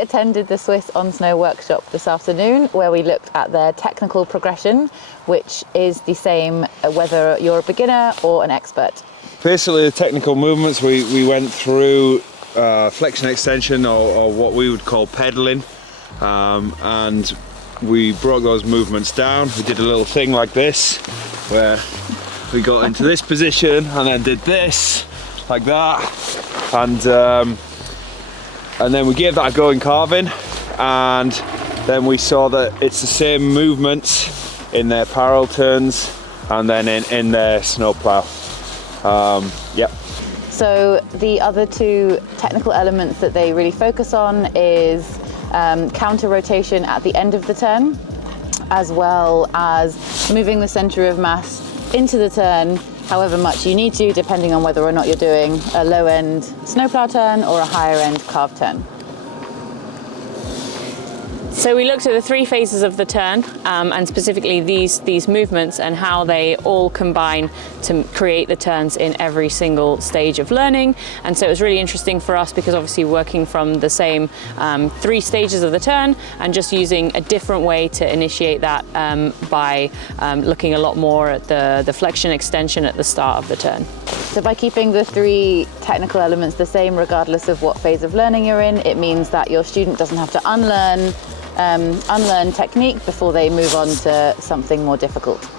attended the Swiss on Snow workshop this afternoon, where we looked at their technical progression, which is the same whether you're a beginner or an expert. Basically, the technical movements, we went through flexion extension, or what we would call pedaling, and we broke those movements down. We did a little thing like this, where we got into this position and then did this, like that, and then we gave that a go in carving, and then we saw that it's the same movements in their parallel turns and then in their snowplow. Yep. So the other two technical elements that they really focus on is counter rotation at the end of the turn, as well as moving the center of mass into the turn however much you need to, depending on whether or not you're doing a low end snowplow turn or a higher end carved turn. So we looked at the three phases of the turn, and specifically these movements and how they all combine to create the turns in every single stage of learning. And so it was really interesting for us, because obviously working from the same three stages of the turn and just using a different way to initiate that by looking a lot more at the flexion extension at the start of the turn. So by keeping the three technical elements the same regardless of what phase of learning you're in, it means that your student doesn't have to unlearn technique before they move on to something more difficult.